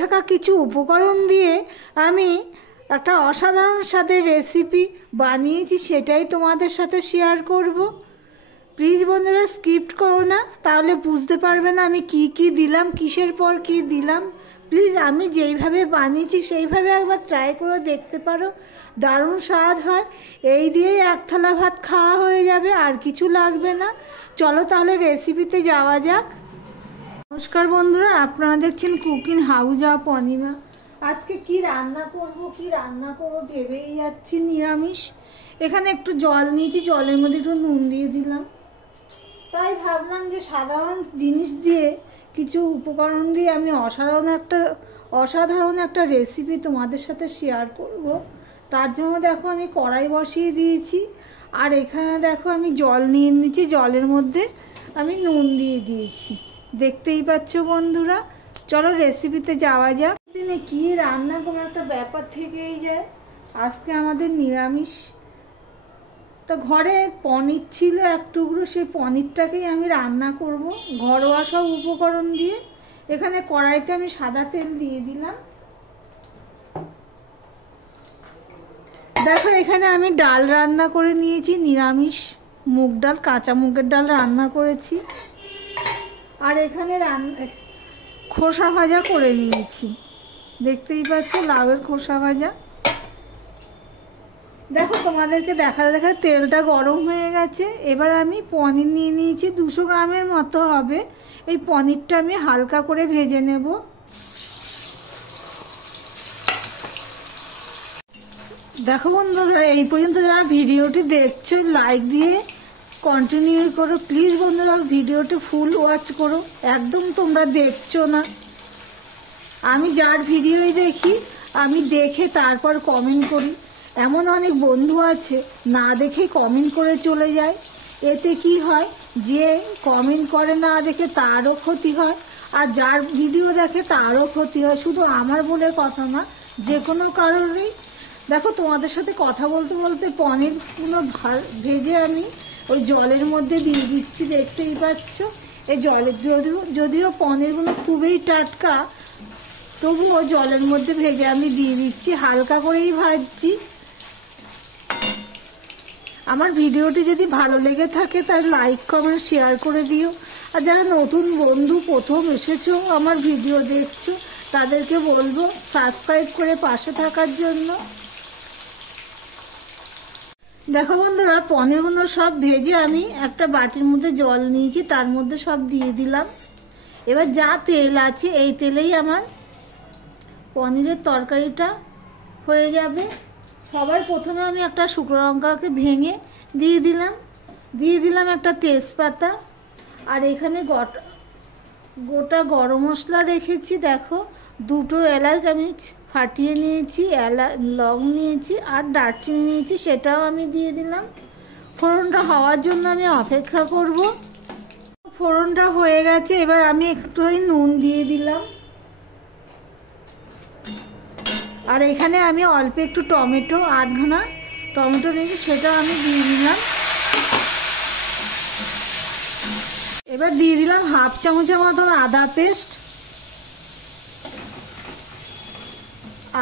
থাকা কিছু উপকরণ দিয়ে আমি একটা অসাধারণ স্বাদের রেসিপি বানিয়েছি, সেটাই তোমাদের সাথে শেয়ার করব। প্লিজ বন্ধুরা স্কিপ করো না, তাহলে বুঝতে পারবে না আমি কি কি দিলাম, কিসের পর কি দিলাম। প্লিজ আমি যেইভাবে বানিয়েছি সেইভাবে একবার ট্রাই করে দেখতে পারো, দারুণ স্বাদ হয়। এই দিয়েই এক থালা ভাত খাওয়া হয়ে যাবে, আর কিছু লাগবে না। চলো তাহলে রেসিপিতে যাওয়া যাক। নমস্কার বন্ধুরা, আপনারা দেখছেন কুকিং হাউস অফ অনিমা। আজকে কি রান্না করব ভেবেই যাচ্ছি। নিরামিষ। এখানে একটু জল নিয়েছি, জলের মধ্যে একটু নুন দিয়ে দিলাম। তাই ভাবলাম যে সাধারণ জিনিস দিয়ে, কিছু উপকরণ দিয়ে আমি অসাধারণ একটা রেসিপি তোমাদের সাথে শেয়ার করব। তার জন্য দেখো আমি কড়াই বসিয়ে দিয়েছি, আর এখানে দেখো আমি জল নিয়ে নিয়েছি, জলের মধ্যে আমি নুন দিয়ে দিয়েছি। দেখতেই পাচ্ছ বন্ধুরা। চলো রেসিপিতে যাওয়া যাক। দিনে কি রান্না কোনো একটা ব্যাপার থেকেই যায়। আজকে আমাদের নিরামিষ। তো ঘরে পনির ছিল এক টুকরো, সেই পনিরটাকেই আমি রান্না করব ঘরোয়া সব উপকরণ দিয়ে। এখানে কড়াইতে আমি সাদা তেল দিয়ে দিলাম। দেখো এখানে আমি ডাল রান্না করে নিয়েছি, নিরামিষ মুগ ডাল, কাঁচা মুগের ডাল রান্না করেছি। আর এখানে খোসা ভাজা করে নিয়েছি, দেখতেই পাচ্ছ লাউয়ের খোসা ভাজা। দেখো তোমাদেরকে দেখা তেলটা গরম হয়ে গেছে। এবার আমি পনির নিয়ে নিয়েছি, 200 গ্রামের মতো হবে। এই পনিরটা আমি হালকা করে ভেজে নেব। দেখো বন্ধুরা, এই পর্যন্ত যারা ভিডিওটি দেখছো লাইক দিয়ে কন্টিনিউ করো। প্লিজ বন্ধুরা ভিডিওটি ফুল ওয়াচ করো, একদম তোমরা দেখছো না। আমি যার ভিডিওই দেখি, আমি দেখে তারপর কমেন্ট করি। এমন অনেক বন্ধু আছে না দেখে কমেন্ট করে চলে যায়। এতে কি হয়, যে কমেন্ট করে না দেখে তারও ক্ষতি হয়, আর যার ভিডিও দেখে তারও ক্ষতি হয়। শুধু আমার বলে কথা না, যে কোনো কারণেই। দেখো তোমাদের সাথে কথা বলতে বলতে পনিরগুলো ভেজে আমি ওই জলের মধ্যে দিয়ে দিচ্ছি, দেখতেই পাচ্ছ। এই জলের যদিও পনিরগুলো খুবই টাটকা, তবুও জলের মধ্যে ভেজে আমি দিয়ে দিচ্ছি, হালকা করেই ভাজছি। আমার ভিডিওটি যদি ভালো লেগে থাকে তাহলে লাইক কমেন্ট শেয়ার করে দিও। আর যারা নতুন বন্ধু প্রথম এসেছো আমার ভিডিও দেখছো, তাদেরকে বলবো সাবস্ক্রাইব করে পাশে থাকার জন্য। দেখো বন্ধুরা, পনিরগুলো সব ভেজে আমি একটা বাটির মধ্যে জল নিয়েছি, তার মধ্যে সব দিয়ে দিলাম। এবার যা তেল আছে এই তেলেই আমার পনিরের তরকারিটা হয়ে যাবে। সবার প্রথমে আমি একটা শুকনো লঙ্কাকে ভেঙে দিয়ে দিলাম একটা তেজপাতা। আর এখানে গোটা গরম মশলা রেখেছি। দেখো 2টো এলাচ আমি ফাটিয়ে নিয়েছি, লং নিয়েছি, আর দারচিনি নিয়েছি, সেটাও আমি দিয়ে দিলাম। ফোড়নটা হওয়ার জন্য আমি অপেক্ষা করব। ফোড়নটা হয়ে গেছে, এবার আমি একটু নুন দিয়ে দিলাম। আর এখানে আমি অল্প একটু টমেটো, আধখানা টমেটো নিয়েছি, সেটাও আমি দিয়ে দিলাম। এবার দিয়ে দিলাম 1/2 চামচের মতন আদা পেস্ট।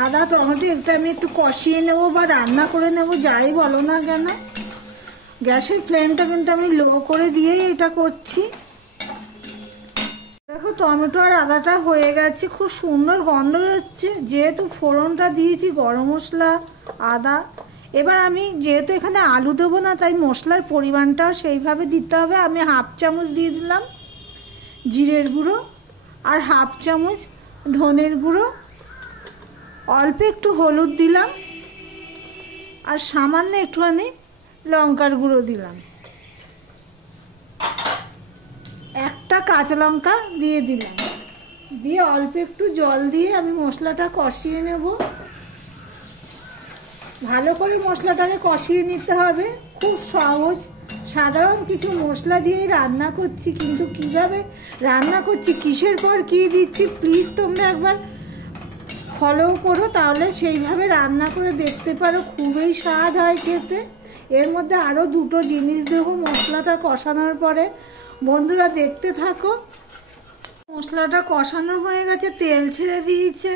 আদা টমেটো এটা আমি একটু কষিয়ে নেব বা রান্না করে নেব, যাই বলো না কেন। গ্যাসের ফ্লেমটা কিন্তু আমি লো করে দিয়েই এটা করছি। দেখো টমেটো আর আদাটা হয়ে গেছে, খুব সুন্দর গন্ধ হচ্ছে, যেহেতু ফোড়নটা দিয়েছি গরম মশলা, আদা। এবার আমি যেহেতু এখানে আলু দেবো না, তাই মশলার পরিমাণটাও সেইভাবে দিতে হবে। আমি 1/2 চামচ দিয়ে দিলাম জিরের গুঁড়ো, আর 1/2 চামচ ধনের গুঁড়ো, অল্প একটু হলুদ দিলাম, আর সামান্য একটুখানি লঙ্কার গুঁড়ো দিলাম। একটা কাঁচা লঙ্কা দিয়ে দিলাম, দিয়ে অল্প একটু জল দিয়ে আমি মশলাটা কষিয়ে নেব। ভালো করে মশলাটাকে কষিয়ে নিতে হবে। খুব সহজ, সাধারণ কিছু মশলা দিয়েই রান্না করছি, কিন্তু কিভাবে রান্না করছি, কিসের পর কী দিচ্ছি, প্লিজ তোমরা একবার ফলো করো, তাহলে সেইভাবে রান্না করে দেখতে পারো। খুবই স্বাদ হয় খেতে। এর মধ্যে আরও 2টো জিনিস দেবো মশলাটা কষানোর পরে। বন্ধুরা দেখতে থাকো। মশলাটা কষানো হয়ে গেছে, তেল ছেড়ে দিয়েছে।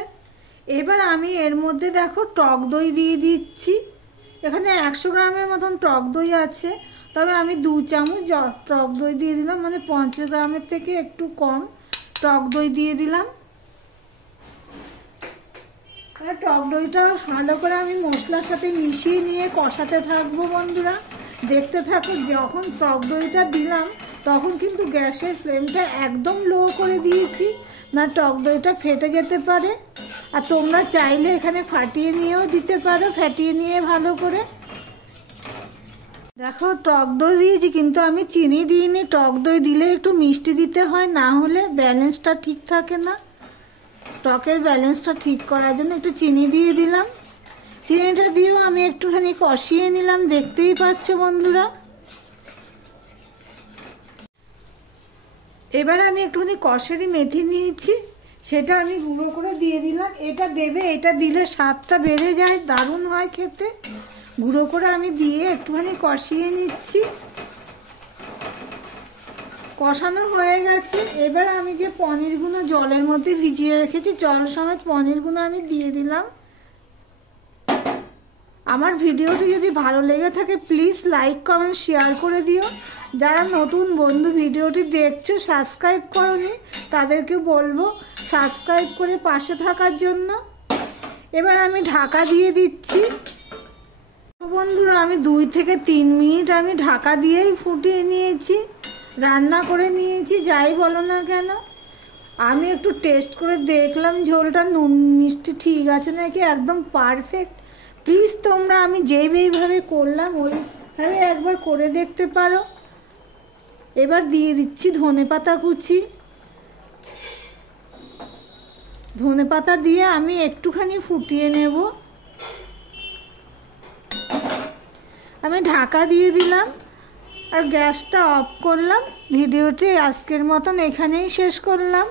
এবার আমি এর মধ্যে দেখো টক দই দিয়ে দিচ্ছি। এখানে 100 গ্রামের মতন টক দই আছে, তবে আমি 2 চামচ টক দই দিয়ে দিলাম, মানে 50 গ্রামের থেকে একটু কম টক দই দিয়ে দিলাম। আর টক দইটা ভালো করে আমি মশলার সাথে মিশিয়ে নিয়ে কষাতে থাকবো বন্ধুরা, দেখতে থাকো। যখন টক দইটা দিলাম তখন কিন্তু গ্যাসের ফ্লেমটা একদম লো করে দিয়েছি, না টক দইটা ফেটে যেতে পারে। আর তোমরা চাইলে এখানে ফাটিয়ে নিয়েও দিতে পারো, ফাটিয়ে নিয়ে ভালো করে। দেখো টক দই দিয়েছি, কিন্তু আমি চিনি দিইনি। টক দই দিলে একটু মিষ্টি দিতে হয়, না হলে ব্যালেন্সটা ঠিক থাকে না। টকের ব্যালেন্সটা ঠিক করার জন্য একটু চিনি দিয়ে দিলাম। চিনিটা দিয়েও আমি একটুখানি কষিয়ে নিলাম, দেখতেই পাচ্ছ বন্ধুরা। এবার আমি একটুখানি কষারি মেথি নিয়েছি, সেটা আমি গুঁড়ো করে দিয়ে দিলাম। এটা দেবে, এটা দিলে স্বাদটা বেড়ে যায়, দারুণ হয় খেতে। গুঁড়ো করে আমি দিয়ে একটুখানি কষিয়ে নিচ্ছি। কষানো হয়ে গেছে। এবার আমি যে পনিরগুলো জলের মধ্যে ভিজিয়ে রেখেছি, জল সমেত পনিরগুলো আমি দিয়ে দিলাম। আমার ভিডিওটি যদি ভালো লেগে থাকে প্লিজ লাইক কমেন্ট শেয়ার করে দিও। যারা নতুন বন্ধু ভিডিওটি দেখছো সাবস্ক্রাইব করোনি, তাদেরকে বলবো সাবস্ক্রাইব করে পাশে থাকার জন্য। এবার আমি ঢাকা দিয়ে দিচ্ছি। বন্ধুরা আমি 2 থেকে 3 মিনিট আমি ঢাকা দিয়েই ফুটিয়ে নিয়েছি, রান্না করে নিয়েছি। যাই বলো না কেন, আমি একটু টেস্ট করে দেখলাম ঝোলটা নুন মিষ্টি ঠিক আছে নাকি, একদম পারফেক্ট। প্লিজ তোমরা আমি যেইভাবে করলাম ওইভাবে একবার করে দেখতে পারো। এবার দিয়ে দিচ্ছি ধনেপাতা কুচি। ধনেপাতা দিয়ে আমি একটুখানি ফুটিয়ে নেব। আমি ঢাকা দিয়ে দিলাম আর গ্যাসটা অফ করলাম। ভিডিওটি আজকের মতন এখানেই শেষ করলাম।